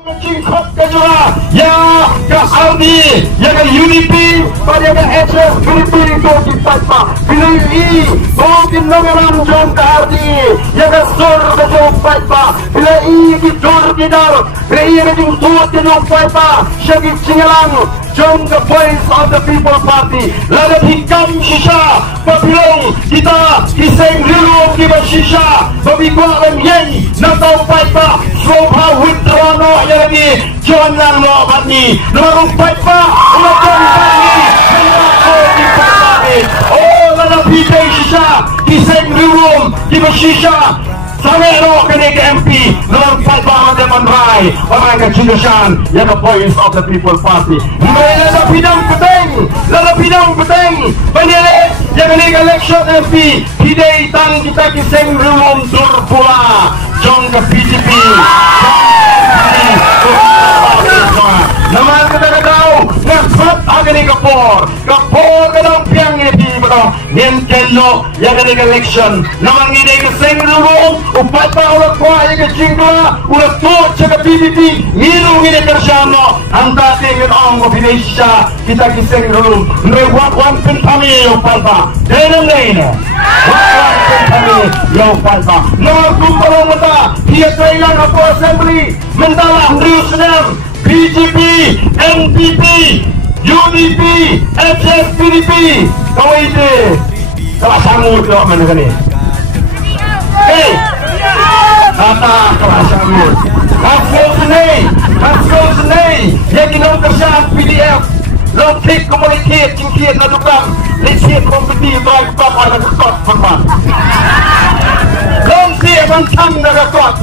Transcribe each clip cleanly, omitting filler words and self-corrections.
Cingkop ke juga ya ke Aldi ya ke UDP pada ke HS Filipina itu dipatah pilih I mungkin nomeran John ke Aldi ya ke Sur ke John patah pilih I di Sur tidak pilih I ke Sur ke John patah syakit cingalang John ke Voice of the People Party lalu hikam shisha papilong kita kiseng rilong di shisha babikuan yang natau patah Soha Witrono yang di John Lalo Bani nomor 4 pa John Bani di Patani oh lalu PJ Shisha kiseng rilong di shisha Samero kini ke MP nomor 4 pa Mandeman Rai orang ke Chindosan yang ke Voice of the People Party lalu bidang peteng penilai yang kini ke election MP hidai tang kita kiseng rilong dur pula John ke PDP nama kita tahu ngasat agen kapor kadang piang ini betul Nintendo yang ada election nama ini keseng dulu upat paulah kuah yang kecingla ulah tuh cakap PDP minum ini tersama anta dengan orang Indonesia kita keseng dulu lewat wampin kami upat pa dengan lainnya wampin kami upat pa nama kumpul mata dia kailan apa assembly mentalah Rius Senam BJP, NPP, UDP, FS, PDP kau itu kelas sanggup kau mana kan ni hei kata kelas sanggup hasil senai yang kita kerja PDF lokik komunikasi cingkir nadukan lisit kompeti baik bab ada kekot berman longsi bantang nakakot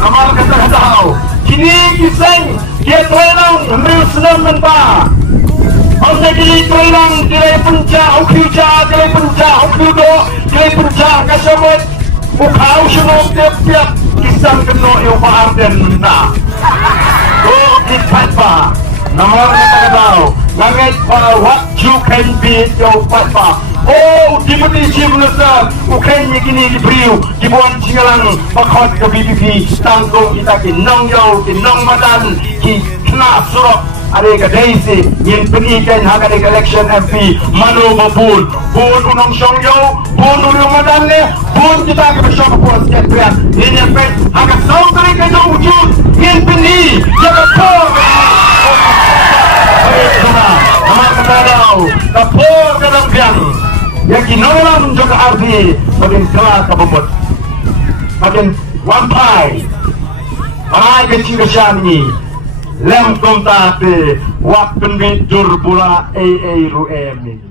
nama kata tahu kini kiseng dia terang Rius Senam mentah orang kini terang dia pencah ukiuja dia pencah ukiudo dia pencah kasamut ukau sunok tiap-tiap kisang kena yang Arden mentah oh kita pa nama kita tahu langit pa what you can be your papa oh dimati cimnasa uken gini dibriu dibuan cingalang pakot ke BBP tanggung kita ki nong yo ki nong madan ki kena surok ada ke Daisy yang penikan hak ada election MP manu bubun bun unong song yo bun unong madan le bun kita ke besok pos ketriat ini pet hak song kali ke wujud yang peni jaga por nama kita tahu kapor kadang biang yang kinolam juga arti makin kelas kebumut makin wampai marai kecil-kecilan ini lem kontate waktu bintur pula ruemi